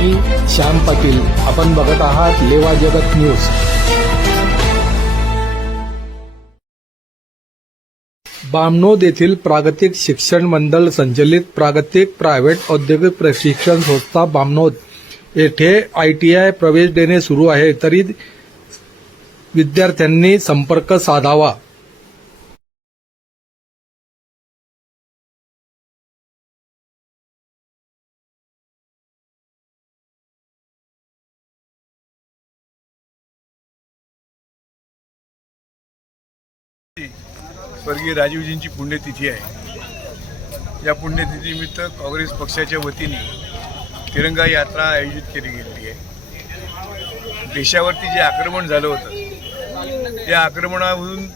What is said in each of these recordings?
मी श्याम पाटील. आपण बघत आहात लेवा जगत न्यूज. बामनोद येथील प्रागतिक शिक्षण मंडळ संचलित प्रागतिक प्रायव्हेट औद्योगिक प्रशिक्षण संस्था बामनोद. येथे आय टी आय प्रवेश देणे सुरू आहे. तरी विद्यार्थ्यांनी संपर्क साधावा. स्वर्गीय राजीवजींची पुण्यतिथी आहे. या पुण्यतिथीनिमित्त काँग्रेस पक्षाच्या वतीने तिरंगा यात्रा आयोजित केली गेलेली आहे. देशावरती जे आक्रमण झालं होतं त्या आक्रमणावरून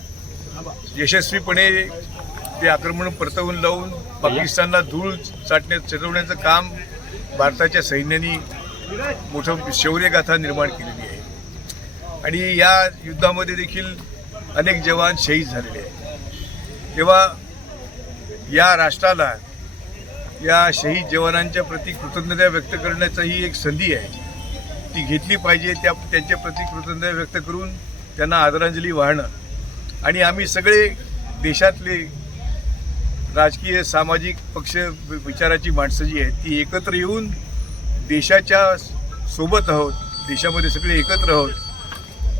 यशस्वीपणे ते आक्रमण परतवून लावून पाकिस्तानला धूळ चाटण्या चढवण्याचं काम भारताच्या सैन्याने मोठं शौर्यगाथा निर्माण केलेली आहे. आणि या युद्धामध्ये देखील अनेक जवान शहीद झालेले आहेत. तेव्हा या राष्ट्राला या शहीद जवानांच्या प्रती कृतज्ञता व्यक्त करण्याचा ही एक संधी आहे. ती घेतली पाहिजे त्या त्यांच्या प्रती कृतज्ञता व्यक्त करून त्यांना आदरांजली वाहणं. आणि आम्ही सगळे देशातले राजकीय सामाजिक पक्ष विचाराची माणसं जी आहेत ती एकत्र येऊन देशाच्या सोबत आहोत देशामध्ये सगळे एकत्र आहोत.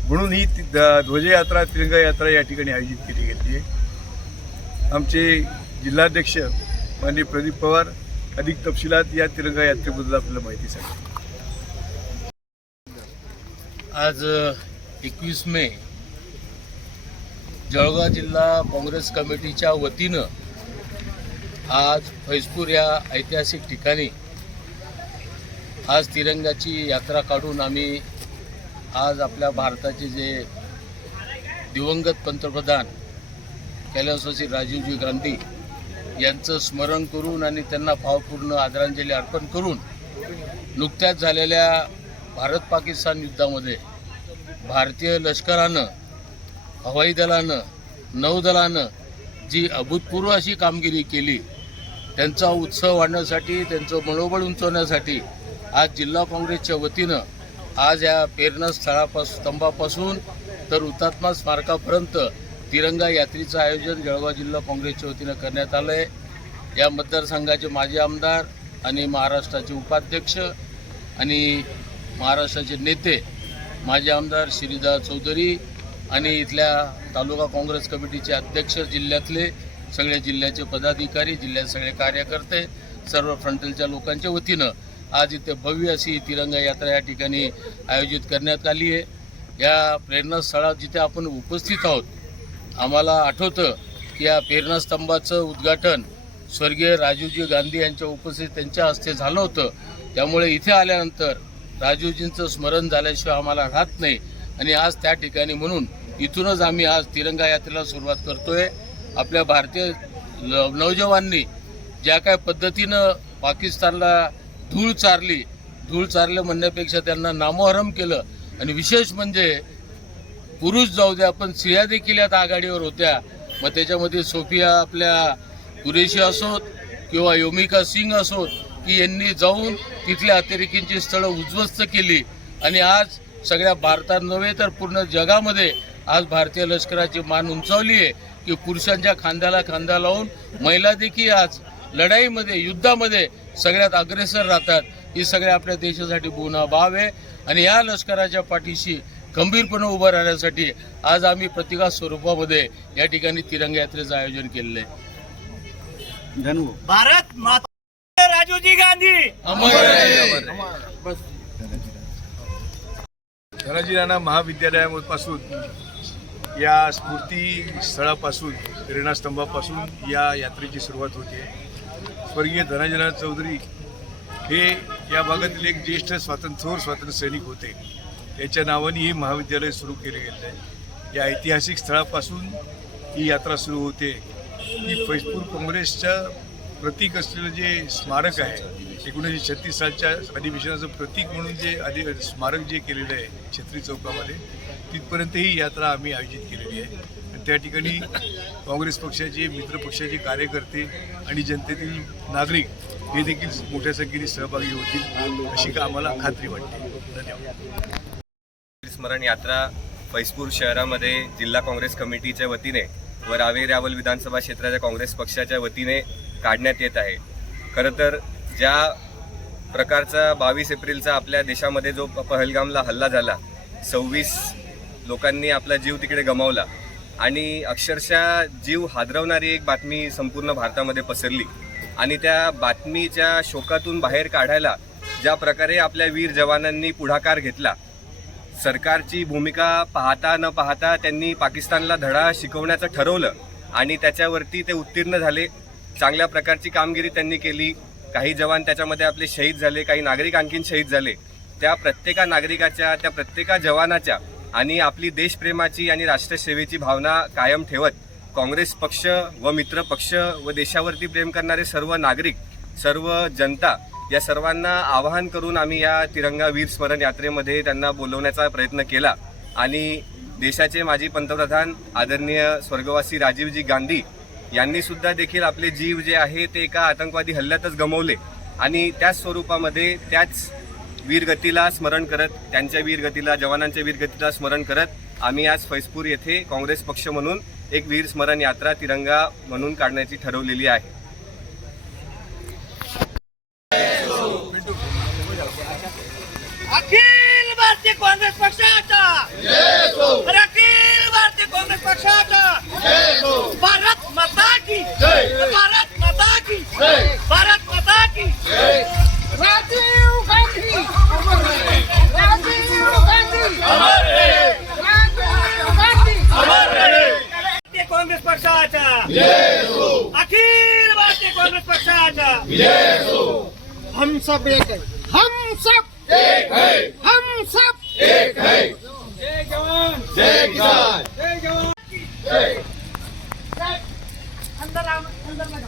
म्हणून ही ध्वजयात्रा तिरंगा यात्रा या ठिकाणी आयोजित केली गेली आहे. आमचे जिल्हाध्यक्ष माननीय प्रदीप पवार अधिक तपशिलात या तिरंगा यात्रेबद्दल आपल्याला माहिती सांगतील. आज एकवीस मे जळगाव जिल्हा काँग्रेस कमिटीच्या वतीनं आज फैजपूर या ऐतिहासिक ठिकाणी आज तिरंगाची यात्रा काढून आम्ही आज आपल्या भारताचे जे दिवंगत पंतप्रधान कैलासवासी राजीवजी गांधी यांचं स्मरण करून आणि त्यांना भावपूर्ण आदरांजली अर्पण करून नुकत्याच झालेल्या भारत पाकिस्तान युद्धामध्ये भारतीय लष्करानं हवाई दलानं नौदलानं जी अभूतपूर्व अशी कामगिरी केली त्यांचा उत्सव वाढण्यासाठी त्यांचं मनोबळ उंचवण्यासाठी आज जिल्हा काँग्रेसच्या वतीनं आज या प्रेरणा स्थळापासून स्तंभापासून तर हुतात्मा स्मारकापर्यंत तिरंगा यात्रेचं आयोजन जळगाव जिल्हा काँग्रेसच्या वतीनं करण्यात आलं आहे या मतदारसंघाचे माजी आमदार आणि महाराष्ट्राचे उपाध्यक्ष आणि महाराष्ट्राचे नेते माजी आमदार श्रीदा चौधरी आणि इथल्या तालुका काँग्रेस कमिटीचे अध्यक्ष जिल्ह्यातले सगळे जिल्ह्याचे पदाधिकारी जिल्ह्यात सगळे कार्यकर्ते सर्व फ्रंटलच्या लोकांच्या वतीनं आज इथे भव्य अशी तिरंगा यात्रा या ठिकाणी आयोजित करण्यात आली आहे. या प्रेरणास्थळात जिथे आपण उपस्थित आहोत आम्हाला आठवतं की या प्रेरणास्तंभाचं उद्घाटन स्वर्गीय राजीवजी गांधी यांच्या उपस्थित त्यांच्या हस्ते झालं होतं. त्यामुळे इथे आल्यानंतर राजीवजींचं स्मरण झाल्याशिवाय आम्हाला राहत नाही. आणि आज त्या ठिकाणी म्हणून इथूनच आम्ही आज तिरंगा यात्रेला सुरुवात करतोय. आपल्या भारतीय ल- नौजवानांनी ज्या काय पद्धतीनं पाकिस्तानला धूळ चारली धूळ चारलं म्हणण्यापेक्षा त्यांना नामोहरम केलं. आणि विशेष म्हणजे पुरुष जाऊ द्या पण स्त्रिया देखील यात आघाडीवर होत्या. मग त्याच्यामध्ये सोफिया आपल्या कुरेशी असोत किंवा योमिका सिंग असोत की यांनी जाऊन तिथल्या अतिरेकींची स्थळं उद्ध्वस्त केली. आणि आज सगळ्या भारतात नव्हे तर पूर्ण जगामध्ये आज भारतीय लष्कराची मान उंचावली आहे की पुरुषांच्या खांद्याला खांदा लावून महिला देखील आज लढाईमध्ये युद्धामध्ये सगळ्यात अग्रेसर राहतात. ही सगळ्या आपल्या देशासाठी बोना भाव आहे. आणि या लष्कराच्या पाठीशी गंभीरपणे उभं राहण्यासाठी आज आम्ही प्रतिका स्वरूपामध्ये या ठिकाणी तिरंगा यात्रेचं आयोजन केलेलं आहे. भारत माता राजीवजी गांधी. अमर रहे. धनाजी नाना महाविद्यालयापासून या स्फूर्ती स्थळापासून प्रेरणास्तंभापासून या यात्रेची सुरुवात होते. स्वर्गीय धनाजी नाना चौधरी हे या भागातील एक ज्येष्ठ स्वातंत्र्य थोर स्वातंत्र्य सैनिक होते. याच्या नावाने हे महाविद्यालय सुरू केले गेले. आहे या ऐतिहासिक स्थळापासून ही यात्रा सुरू होते. ही फैजपूर काँग्रेसच्या प्रतीक असलेलं जे स्मारक आहे एकोणीसशे छत्तीस सालच्या अधिवेशनाचं प्रतीक म्हणून जे अधि स्मारक जे केलेलं आहे छत्री चौकामध्ये तिथपर्यंत ही यात्रा आम्ही आयोजित केलेली आहे. त्या ठिकाणी काँग्रेस पक्षाचे मित्र पक्षाचे कार्यकर्ते आणि जनतेतील नागरिक हे देखील मोठ्या संख्येने सहभागी होतील अशी का आम्हाला खात्री वाटते. धन्यवाद. स्मरण यात्रा फैजपूर शहरामध्ये जिल्हा काँग्रेस कमिटीच्या वतीने व रावे रावल विधानसभा क्षेत्राच्या काँग्रेस पक्षाच्या वतीने काढण्यात येत आहे. खरं तर ज्या प्रकारचा बावीस एप्रिलचा आपल्या देशामध्ये जो पहलगामला हल्ला झाला सव्वीस लोकांनी आपला जीव तिकडे गमावला आणि अक्षरशः जीव हादरवणारी एक बातमी संपूर्ण भारतामध्ये पसरली आणि त्या बातमीच्या शोकातून बाहेर काढायला ज्या प्रकारे आपल्या वीर जवानांनी पुढाकार घेतला सरकारची भूमिका पाहता न पाहता त्यांनी पाकिस्तानला धडा शिकवण्याचं ठरवलं आणि त्याच्यावरती ते उत्तीर्ण झाले. चांगल्या प्रकारची कामगिरी त्यांनी केली. काही जवान त्याच्यामध्ये आपले शहीद झाले काही नागरिक आणखीन शहीद झाले. त्या प्रत्येका नागरिकाच्या त्या प्रत्येका जवानाच्या आणि आपली देशप्रेमाची आणि राष्ट्रसेवेची भावना कायम ठेवत काँग्रेस पक्ष व मित्र पक्ष व देशावरती प्रेम करणारे सर्व नागरिक सर्व जनता या सर्वांना आवाहन करून आम्ही या तिरंगा वीर स्मरण यात्रेमध्ये त्यांना बोलवण्याचा प्रयत्न केला. आणि देशाचे माजी पंतप्रधान आदरणीय स्वर्गवासी राजीवजी गांधी यांनी सुद्धा देखील आपले जीव जे आहे ते एका आतंकवादी हल्ल्यातच गमवले. आणि त्याच स्वरूपामध्ये त्याच वीरगतीला स्मरण करत त्यांच्या वीरगतीला जवानांच्या वीरगतीला स्मरण करत आम्ही आज फैजपूर येथे काँग्रेस पक्ष म्हणून एक वीर स्मरण यात्रा तिरंगा म्हणून काढण्याची ठरवलेली आहे. भारत माता की राजीव गांधी। राजीव गांधी। राजीव गांधी। काँग्रेस पक्षाचा अखिल भारतीय काँग्रेस पक्षाचा हम सब एक है। हम सब एक है। हम सब एक है। जय जवान। जय किसान। जय जवान। अंदर अंदर लगा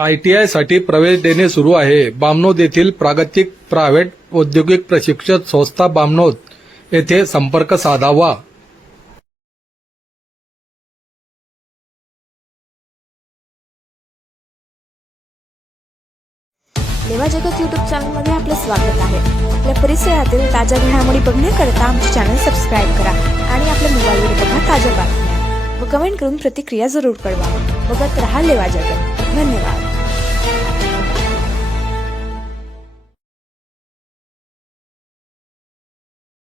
आय टी आयसाठी प्रवेश देणे सुरू आहे. बामनोद येथील प्रागतिक प्रायव्हेट औद्योगिक प्रशिक्षण संस्था बामनोद येथे संपर्क साधावा. लेवा जगत यूट्यूब चॅनलमध्ये आपलं स्वागत आहे. आपल्या परिसरातील ताज्या घडामोडी बघण्याकरता आमचे चॅनल सबस्क्राईब करा आणि आपल्या मोबाईलवर बघा ताज्या बातम्या. व कमेंट करून प्रतिक्रिया जरूर कळवा. बघत राहा लेवा जगत. धन्यवाद.